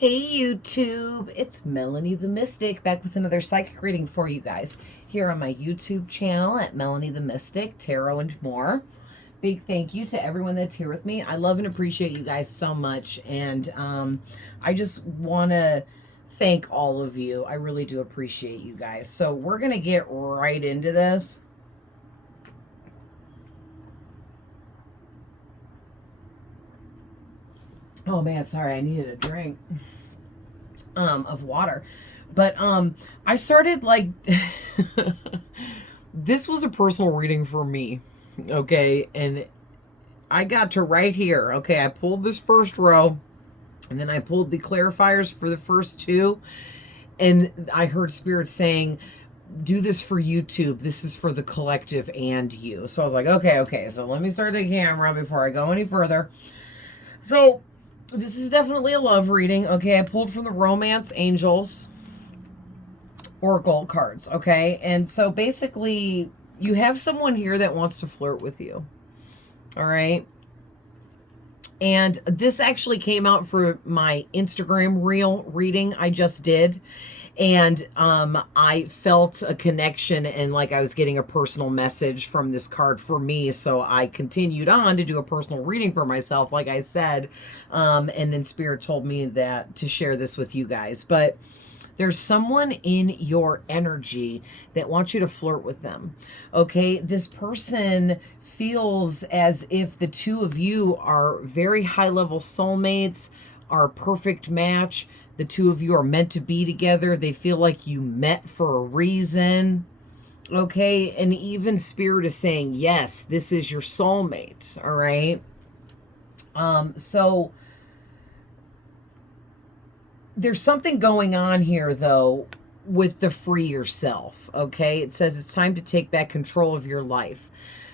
Hey YouTube, it's Melanie the Mystic back with another psychic reading for you guys here on my YouTube channel at Melanie the Mystic, Tarot and more. Big thank you to everyone that's here with me. I love and appreciate you guys so much, and I just want to thank all of you. I really do appreciate you guys. So we're going to get right into this. Oh man, sorry, I needed a drink of water. But I started like this was a personal reading for me, okay? And I got to right here. Okay, I pulled this first row and then I pulled the clarifiers for the first two, and I heard Spirit saying, do this for YouTube. This is for the collective and you. So I was like, okay. So let me start the camera before I go any further. So this is definitely a love reading. Okay, I pulled from the Romance Angels Oracle cards. Okay, and so basically you have someone here that wants to flirt with you. All right. And this actually came out for my Instagram reel reading I just did. And I felt a connection and like I was getting a personal message from this card for me. So I continued on to do a personal reading for myself, like I said. And then Spirit told me that to share this with you guys. But there's someone in your energy that wants you to flirt with them. Okay, this person feels as if the two of you are very high-level soulmates, are a perfect match. The two of you are meant to be together. They feel like you met for a reason. Okay, and even Spirit is saying, yes, this is your soulmate. All right. So there's something going on here, though, with the free yourself, okay? It says it's time to take back control of your life.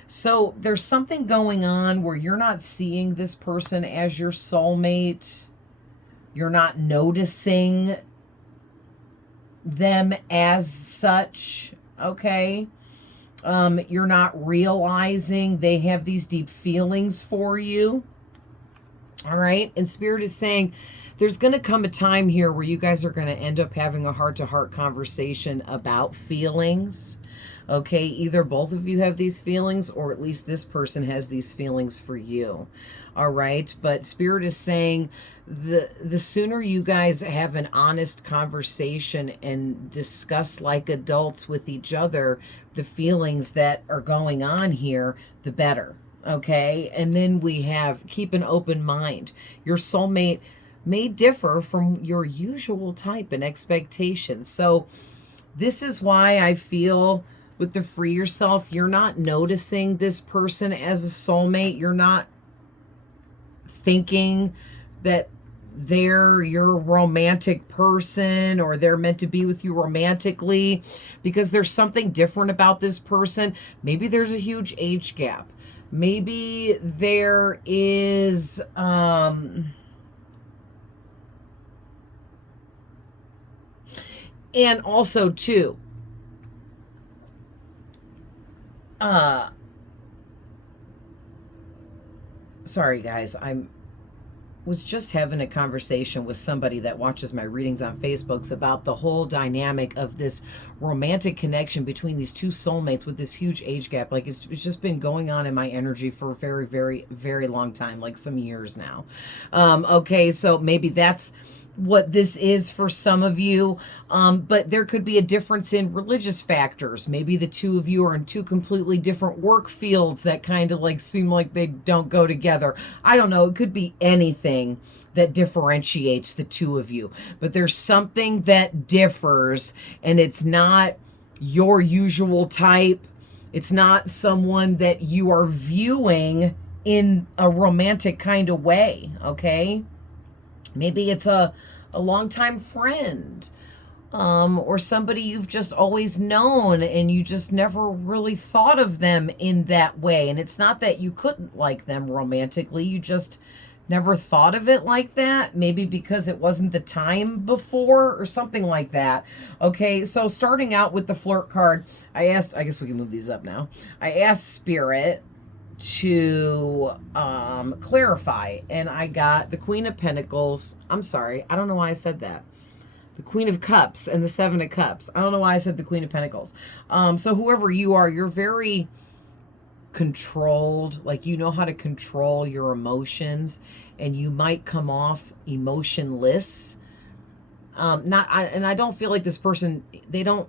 So there's something going on where you're not seeing this person as your soulmate. You're not noticing them as such, okay? You're not realizing they have these deep feelings for you, all right? And Spirit is saying, there's going to come a time here where you guys are going to end up having a heart-to-heart conversation about feelings. Okay, either both of you have these feelings, or at least this person has these feelings for you. All right, but Spirit is saying the sooner you guys have an honest conversation and discuss like adults with each other the feelings that are going on here, the better. Okay, and then we have keep an open mind. Your soulmate may differ from your usual type and expectations. So this is why I feel with the free yourself, you're not noticing this person as a soulmate. You're not thinking that they're your romantic person or they're meant to be with you romantically, because there's something different about this person. Maybe there's a huge age gap. Maybe there is and also too, sorry guys, was just having a conversation with somebody that watches my readings on Facebook about the whole dynamic of this romantic connection between these two soulmates with this huge age gap. Like it's just been going on in my energy for a very, very, very long time, like some years now. Okay, so maybe that's what this is for some of you, but there could be a difference in religious factors. Maybe the two of you are in two completely different work fields that kind of like seem like they don't go together. I don't know, it could be anything that differentiates the two of you, but there's something that differs, and it's not your usual type. It's not someone that you are viewing in a romantic kind of way. Okay, maybe it's a longtime friend, or somebody you've just always known and you just never really thought of them in that way. And it's not that you couldn't like them romantically, you just never thought of it like that. Maybe because it wasn't the time before or something like that. Okay, so starting out with the Flirt card, I guess we can move these up now. I asked Spirit to clarify, and I got the Queen of Pentacles. I'm sorry, I don't know why I said that. The Queen of Cups and the Seven of Cups. I don't know why I said the Queen of Pentacles. So whoever you are, you're very controlled. Like, you know how to control your emotions, and you might come off emotionless. And I don't feel like this person, they don't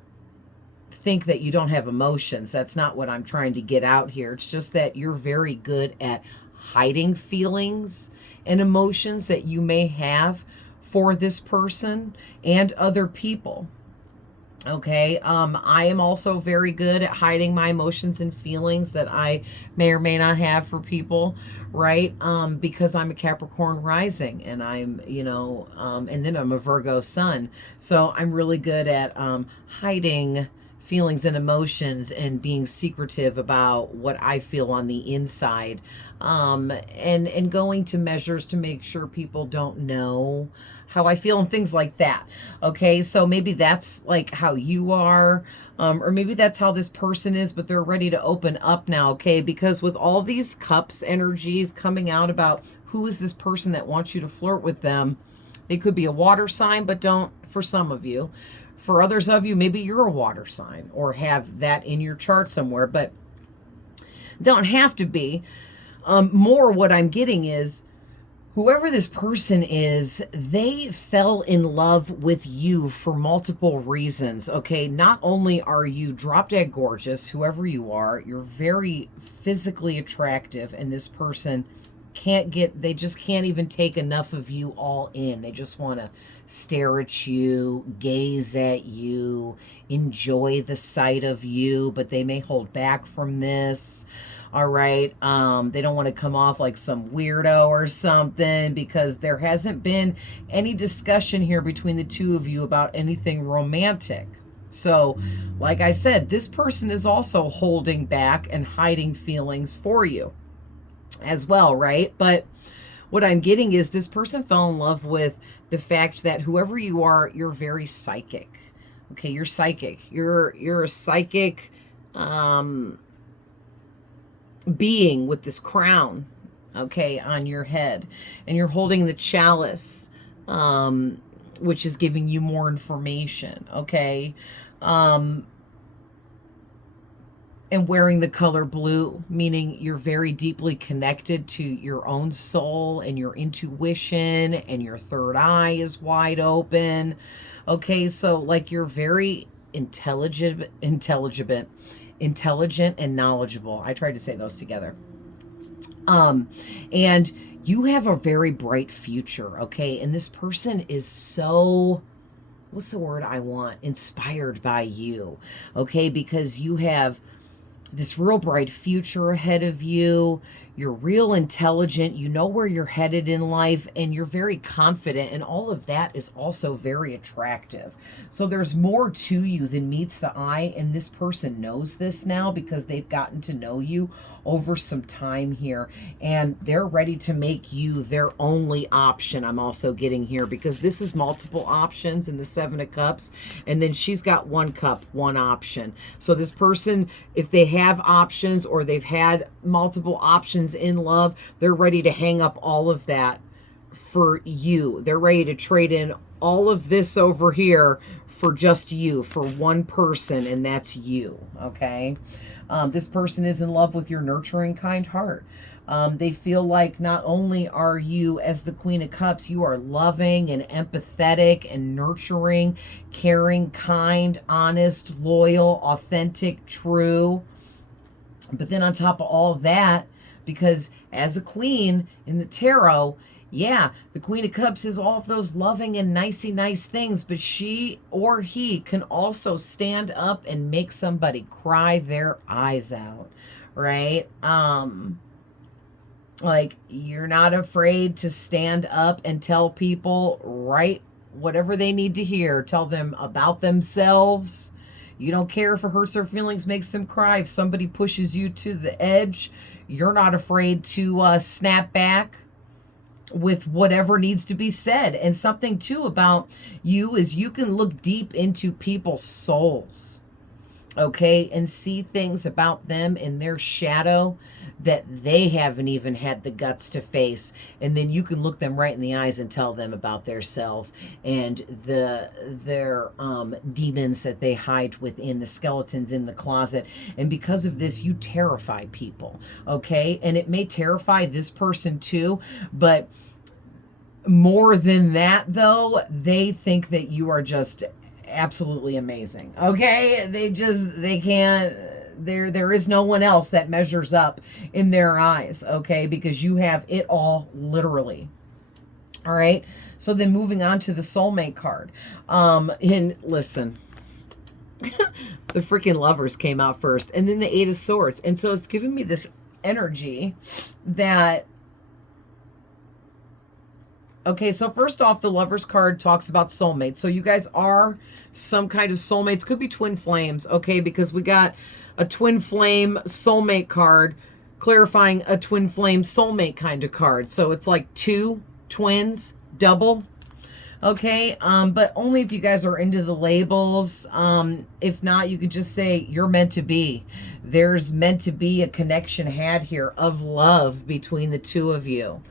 think that you don't have emotions. That's not what I'm trying to get out here. It's just that you're very good at hiding feelings and emotions that you may have for this person and other people. Okay. I am also very good at hiding my emotions and feelings that I may or may not have for people, right? Because I'm a Capricorn rising, and I'm, and then I'm a Virgo sun. So I'm really good at hiding feelings and emotions and being secretive about what I feel on the inside, and going to measures to make sure people don't know how I feel and things like that. Okay, so maybe that's like how you are, or maybe that's how this person is, but they're ready to open up now. Okay, because with all these cups energies coming out about who is this person that wants you to flirt with them, they could be a water sign, but don't, for some of you. For others of you, maybe you're a water sign or have that in your chart somewhere, but don't have to be. More what I'm getting is, whoever this person is, they fell in love with you for multiple reasons, okay? Not only are you drop dead gorgeous, whoever you are, you're very physically attractive, and this person they just can't even take enough of you all in. They just want to stare at you, gaze at you, enjoy the sight of you, but they may hold back from this. All right. They don't want to come off like some weirdo or something, because there hasn't been any discussion here between the two of you about anything romantic. So, like I said, this person is also holding back and hiding feelings for you as well, right? But what I'm getting is, this person fell in love with the fact that whoever you are, you're very psychic. Okay, you're psychic. You're a psychic being with this crown, okay, on your head, and you're holding the chalice, which is giving you more information, okay, and wearing the color blue, meaning you're very deeply connected to your own soul and your intuition, and your third eye is wide open. Okay, so like, you're very intelligent and knowledgeable. I tried to say those together. And you have a very bright future, okay? And this person is so, what's the word I want? Inspired by you, okay? Because you have this real bright future ahead of you. You're real intelligent. You know where you're headed in life, and you're very confident, and all of that is also very attractive. So there's more to you than meets the eye, and this person knows this now because they've gotten to know you over some time here, and they're ready to make you their only option. I'm also getting here, because this is multiple options in the Seven of Cups, and then she's got one cup, one option. So this person, if they have options or they've had multiple options in love, they're ready to hang up all of that for you. They're ready to trade in all of this over here for just you, for one person, and that's you, okay? This person is in love with your nurturing, kind heart. They feel like not only are you, as the Queen of Cups, you are loving and empathetic and nurturing, caring, kind, honest, loyal, authentic, true. But then on top of all of that, because as a queen in the tarot, yeah, the Queen of Cups is all of those loving and nicey nice things, but she or he can also stand up and make somebody cry their eyes out, right? Like, you're not afraid to stand up and tell people, right, whatever they need to hear. Tell them about themselves. You don't care if it hurts their feelings, makes them cry. If somebody pushes you to the edge, you're not afraid to snap back with whatever needs to be said. And something too about you is, you can look deep into people's souls. okay, and see things about them in their shadow that they haven't even had the guts to face. And then you can look them right in the eyes and tell them about themselves and their demons that they hide within, the skeletons in the closet. And because of this, you terrify people, okay? And it may terrify this person too, but more than that, though, they think that you are just absolutely amazing, okay? They can't, there is no one else that measures up in their eyes, okay? Because you have it all, literally. All right, so then moving on to the soulmate card. And listen, the freaking Lovers came out first, and then the Eight of Swords. And so it's giving me this energy that, okay, so first off, the Lovers card talks about soulmates. So you guys are some kind of soulmates. Could be twin flames, okay? Because we got a twin flame soulmate card clarifying a twin flame soulmate kind of card. So it's like two twins, double. Okay, but only if you guys are into the labels. If not, you could just say you're meant to be. There's meant to be a connection had here of love between the two of you.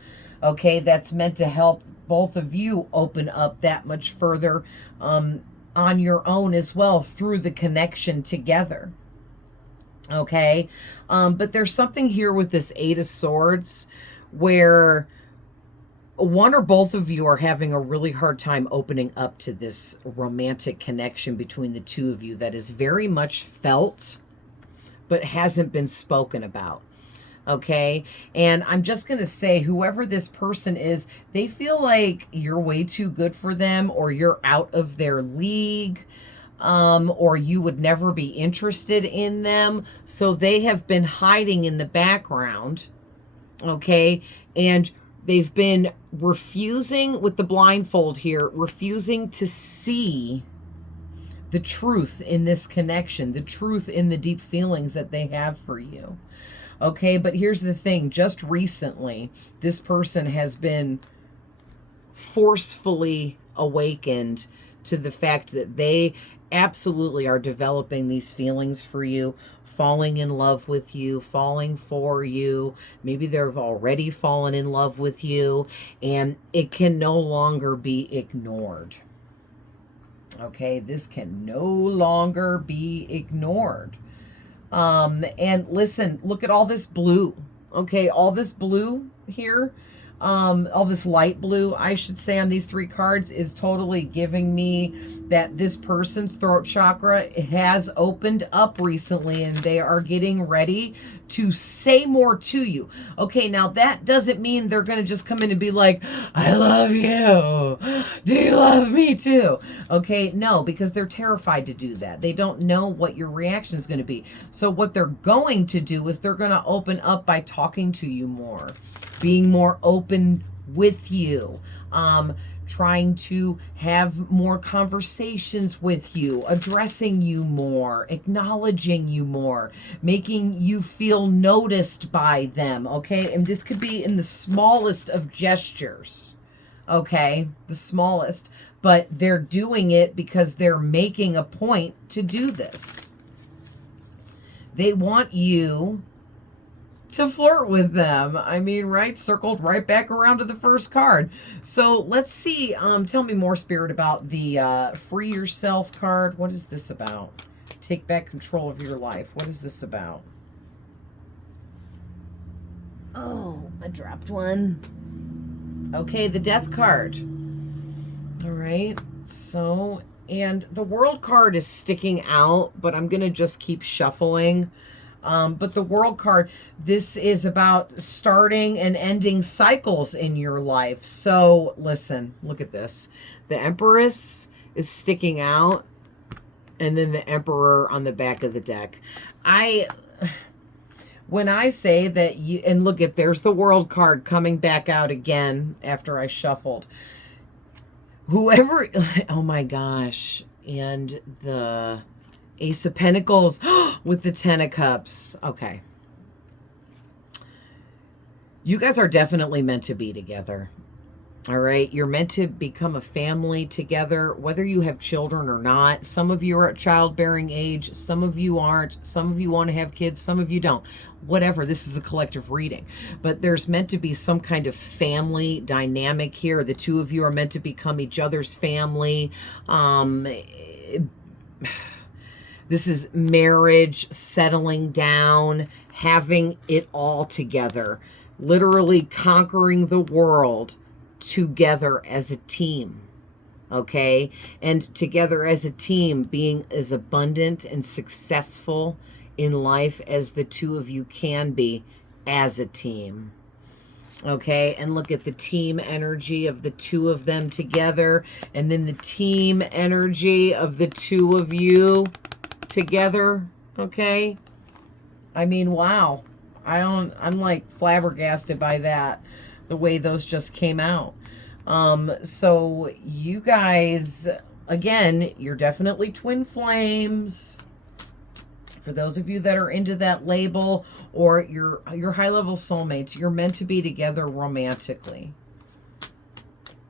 Okay, that's meant to help both of you open up that much further on your own as well through the connection together. Okay, but there's something here with this Eight of Swords where one or both of you are having a really hard time opening up to this romantic connection between the two of you that is very much felt but hasn't been spoken about. Okay, and I'm just going to say, whoever this person is, they feel like you're way too good for them, or you're out of their league, or you would never be interested in them. So they have been hiding in the background, okay, and they've been refusing, with the blindfold here, refusing to see the truth in this connection, the truth in the deep feelings that they have for you. Okay, but here's the thing. Just recently, this person has been forcefully awakened to the fact that they absolutely are developing these feelings for you, falling in love with you, falling for you. Maybe they've already fallen in love with you, and it can no longer be ignored. Okay, this can no longer be ignored. And listen, look at all this blue. Okay, all this blue here, all this light blue, I should say, on these three cards is totally giving me that this person's throat chakra has opened up recently, and they are getting ready to say more to you. Okay, now that doesn't mean they're going to just come in and be like, I love you. Do you love me too? Okay, no, because they're terrified to do that. They don't know what your reaction is going to be. So what they're going to do is they're going to open up by talking to you more, being more open with you, trying to have more conversations with you, addressing you more, acknowledging you more, making you feel noticed by them, okay? And this could be in the smallest of gestures, okay? The smallest. But they're doing it because they're making a point to do this. They want you to flirt with them. I mean, right? Circled right back around to the first card. So let's see. Tell me more, Spirit, about the Free Yourself card. What is this about? Take back control of your life. What is this about? Oh, I dropped one. Okay, the Death card. All right. So, and the World card is sticking out, but I'm going to just keep shuffling. But the World card, this is about starting and ending cycles in your life. So listen, look at this. The Empress is sticking out, and then the Emperor on the back of the deck. When I say that you, and look at, there's the World card coming back out again after I shuffled. Whoever, oh my gosh, and the Ace of Pentacles with the Ten of Cups. Okay. You guys are definitely meant to be together. All right, you're meant to become a family together, whether you have children or not. Some of you are at childbearing age, some of you aren't, some of you want to have kids, some of you don't. Whatever, this is a collective reading. But there's meant to be some kind of family dynamic here. The two of you are meant to become each other's family. This is marriage, settling down, having it all together, literally conquering the world together as a team, okay? And together as a team, being as abundant and successful in life as the two of you can be as a team. Okay, and look at the team energy of the two of them together, and then the team energy of the two of you together. Okay, I mean, wow. I'm like flabbergasted by that, the way those just came out. So you guys, again, you're definitely twin flames. For those of you that are into that label, or your high level soulmates, you're meant to be together romantically.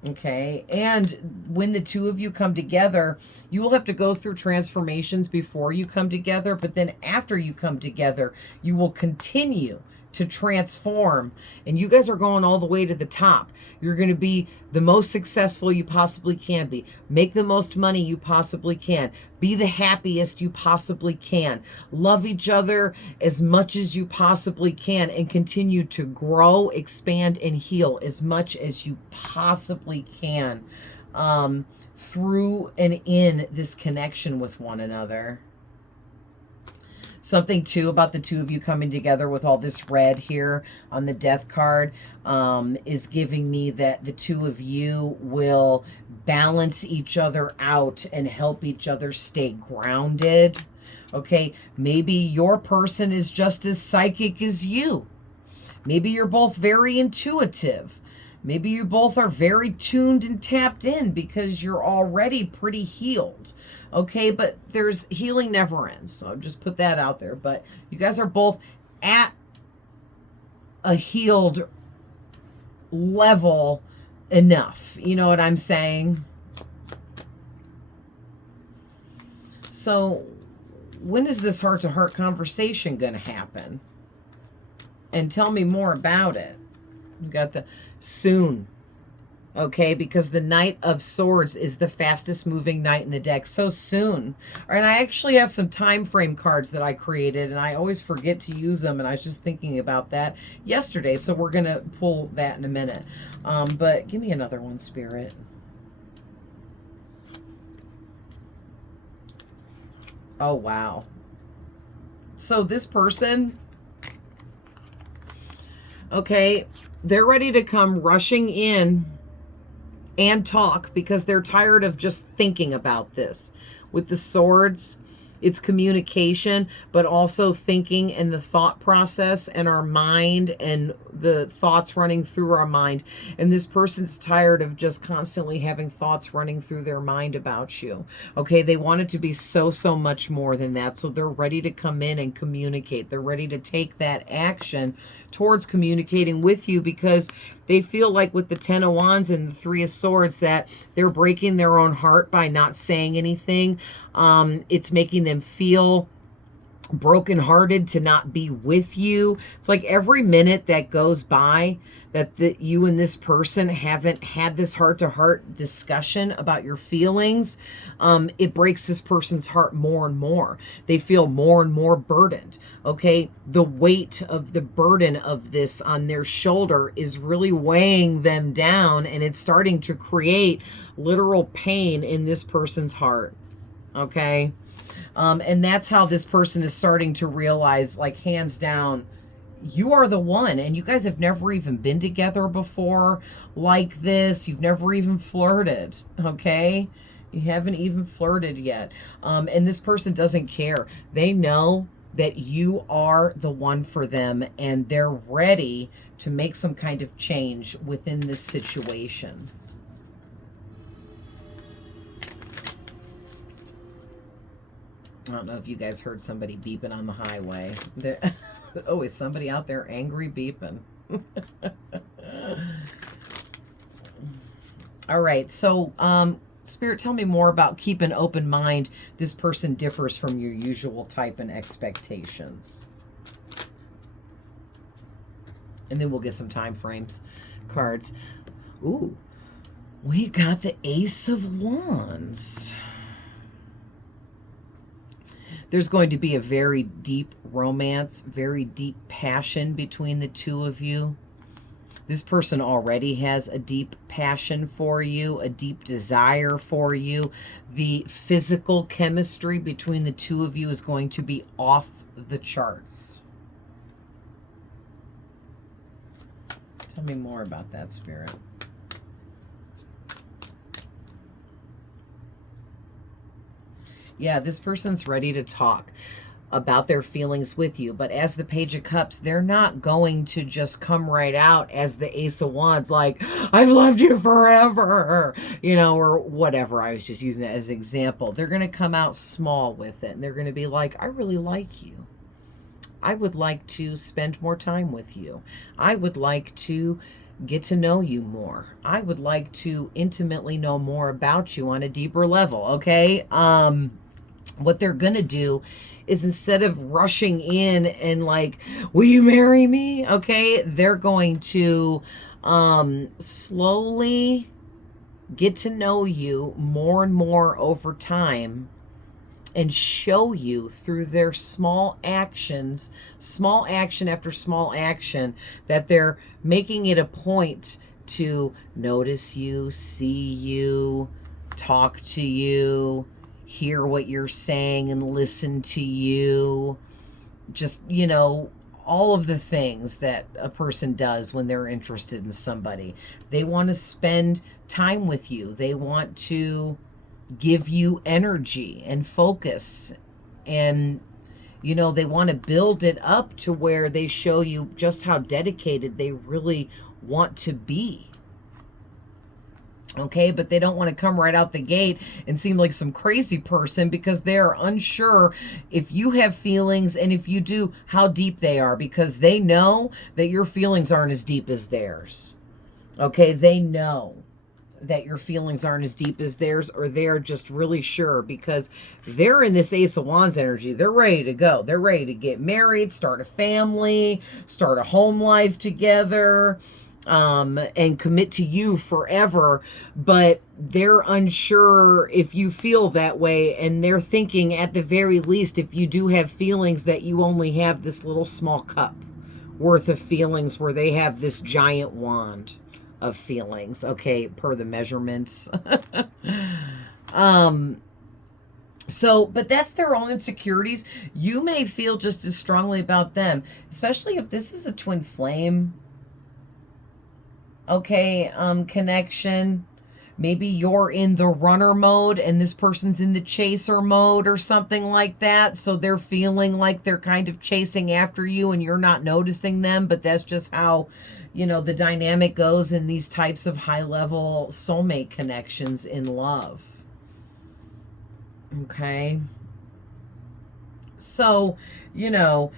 Okay, and when the two of you come together, you will have to go through transformations before you come together, but then after you come together, you will continue to transform, and you guys are going all the way to the top. You're going to be the most successful you possibly can be. Make the most money you possibly can. Be the happiest you possibly can. Love each other as much as you possibly can, and continue to grow, expand, and heal as much as you possibly can through and in this connection with one another. Something too about the two of you coming together with all this red here on the death card is giving me that the two of you will balance each other out and help each other stay grounded. Okay, maybe your person is just as psychic as you. Maybe you're both very intuitive. Maybe you both are very tuned and tapped in because you're already pretty healed. Okay, but there's healing never ends. So I'll just put that out there. But you guys are both at a healed level enough. You know what I'm saying? So when is this heart-to-heart conversation going to happen? And tell me more about it. You got the soon. Okay, because the Knight of Swords is the fastest moving knight in the deck. So soon. And I actually have some time frame cards that I created, and I always forget to use them, and I was just thinking about that yesterday. So we're going to pull that in a minute. But give me another one, Spirit. Oh, wow. So this person, okay, they're ready to come rushing in and talk because they're tired of just thinking about this. With the swords, it's communication, but also thinking and the thought process and our mind and the thoughts running through our mind. And this person's tired of just constantly having thoughts running through their mind about you. Okay, they want it to be so much more than that. So they're ready to come in and communicate. They're ready to take that action towards communicating with you because they feel like with the Ten of Wands and the Three of Swords that they're breaking their own heart by not saying anything. It's making them feel brokenhearted to not be with you. It's like every minute that goes by that you and this person haven't had this heart-to-heart discussion about your feelings, it breaks this person's heart more and more. They feel more and more burdened. Okay, the weight of the burden of this on their shoulder is really weighing them down, and it's starting to create literal pain in this person's heart. Okay, and that's how this person is starting to realize, like, hands down, you are the one. And you guys have never even been together before like this. You've never even flirted. Okay, you haven't even flirted yet. And this person doesn't care. They know that you are the one for them, and they're ready to make some kind of change within this situation. I don't know if you guys heard somebody beeping on the highway. Oh, is somebody out there angry beeping? All right. So, Spirit, tell me more about keep an open mind. This person differs from your usual type and expectations. And then we'll get some time frames cards. Ooh, we got the Ace of Wands. There's going to be a very deep romance, very deep passion between the two of you. This person already has a deep passion for you, a deep desire for you. The physical chemistry between the two of you is going to be off the charts. Tell me more about that, Spirit. Yeah, this person's ready to talk about their feelings with you. But as the Page of Cups, they're not going to just come right out as the Ace of Wands, like, I've loved you forever, you know, or whatever. I was just using it as an example. They're going to come out small with it. And they're going to be like, I really like you. I would like to spend more time with you. I would like to get to know you more. I would like to intimately know more about you on a deeper level, okay? What they're gonna do is, instead of rushing in and like, will you marry me? Okay, they're going to slowly get to know you more and more over time, and show you through their small actions, small action after small action, that they're making it a point to notice you, see you, talk to you, hear what you're saying and listen to you. Just, you know, all of the things that a person does when they're interested in somebody. They want to spend time with you. They want to give you energy and focus. And, you know, they want to build it up to where they show you just how dedicated they really want to be. Okay, but they don't want to come right out the gate and seem like some crazy person, because they're unsure if you have feelings, and if you do, how deep they are, because they know that your feelings aren't as deep as theirs. Okay, they know that your feelings aren't as deep as theirs, or they're just really sure, because they're in this Ace of Wands energy. They're ready to go. They're ready to get married, start a family, start a home life together, and commit to you forever. But they're unsure if you feel that way, and they're thinking, at the very least, if you do have feelings, that you only have this little small cup worth of feelings, where they have this giant wand of feelings, okay, per the measurements. So, but that's their own insecurities. You may feel just as strongly about them, especially if this is a twin flame, okay, connection. Maybe you're in the runner mode and this person's in the chaser mode or something like that. So they're feeling like they're kind of chasing after you and you're not noticing them, but that's just how, you know, the dynamic goes in these types of high-level soulmate connections in love. Okay. So, you know,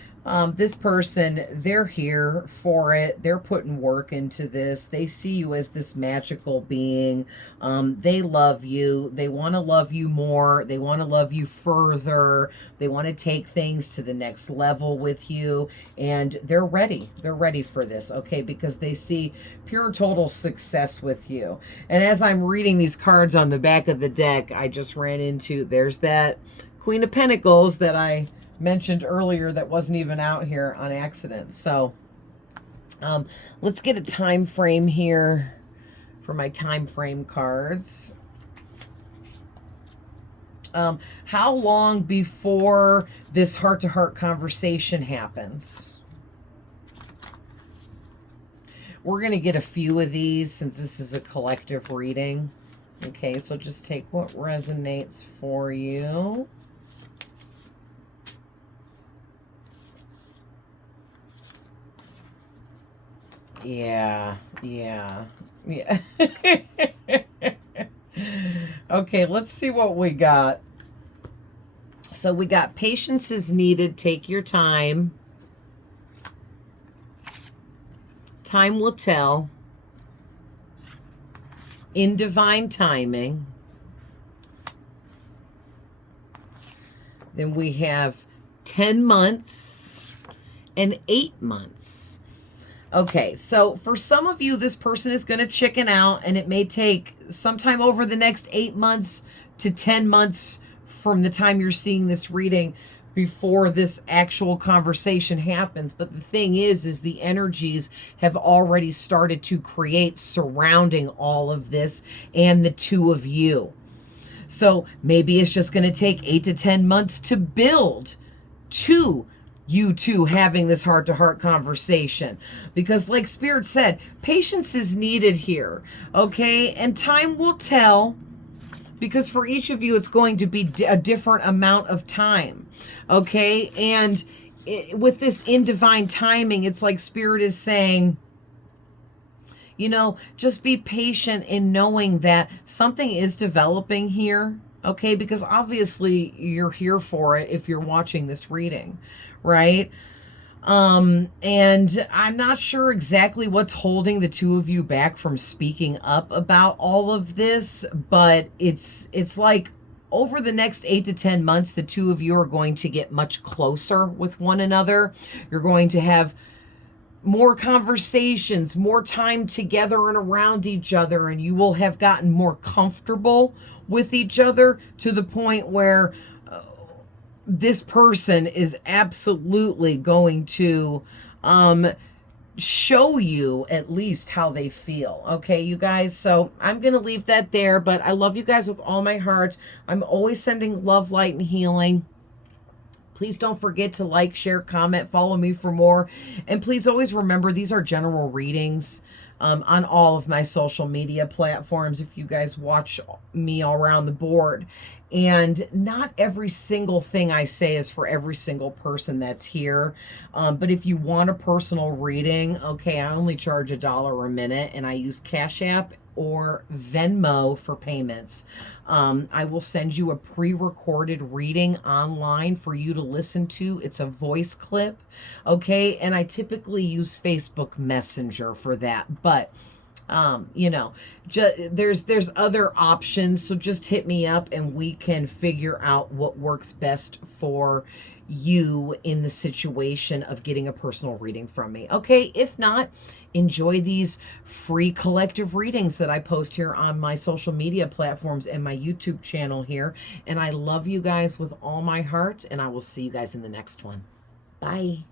this person, they're here for it. They're putting work into this. They see you as this magical being. They love you. They want to love you more. They want to love you further. They want to take things to the next level with you. And they're ready. They're ready for this, okay? Because they see pure total success with you. And as I'm reading these cards on the back of the deck, I just ran into, there's that Queen of Pentacles that I mentioned earlier that wasn't even out here on accident. So let's get a time frame here for my time frame cards. How long before this heart-to-heart conversation happens? We're going to get a few of these since this is a collective reading. Okay, so just take what resonates for you. Yeah. Okay, let's see what we got. So we got patience is needed. Take your time. Time will tell. in divine timing. Then we have 10 months and 8 months. Okay, so for some of you, this person is going to chicken out, and it may take sometime over the next 8 months to 10 months from the time you're seeing this reading before this actual conversation happens. But the thing is the energies have already started to create surrounding all of this and the two of you. So maybe it's just going to take 8 to 10 months to build to you two having this heart-to-heart conversation. Because like Spirit said, patience is needed here, okay? And time will tell, because for each of you, it's going to be a different amount of time, okay? And with this in divine timing, it's like Spirit is saying, you know, just be patient in knowing that something is developing here, okay? Because obviously you're here for it if you're watching this reading, right? And I'm not sure exactly what's holding the two of you back from speaking up about all of this, but it's like over the next 8 to 10 months, the two of you are going to get much closer with one another. You're going to have more conversations, more time together and around each other, and you will have gotten more comfortable with each other to the point where this person is absolutely going to show you at least how they feel. Okay, you guys? So I'm going to leave that there, but I love you guys with all my heart. I'm always sending love, light, and healing. Please don't forget to like, share, comment, follow me for more. And please always remember, these are general readings on all of my social media platforms if you guys watch me all around the board. And not every single thing I say is for every single person that's here. But if you want a personal reading, okay, I only charge $1 a minute, and I use Cash App or Venmo for payments. I will send you a pre-recorded reading online for you to listen to. It's a voice clip, okay? And I typically use Facebook Messenger for that, but you know, there's other options, so just hit me up and we can figure out what works best for you in the situation of getting a personal reading from me. Okay, if not, enjoy these free collective readings that I post here on my social media platforms and my YouTube channel here. And I love you guys with all my heart, and I will see you guys in the next one. Bye.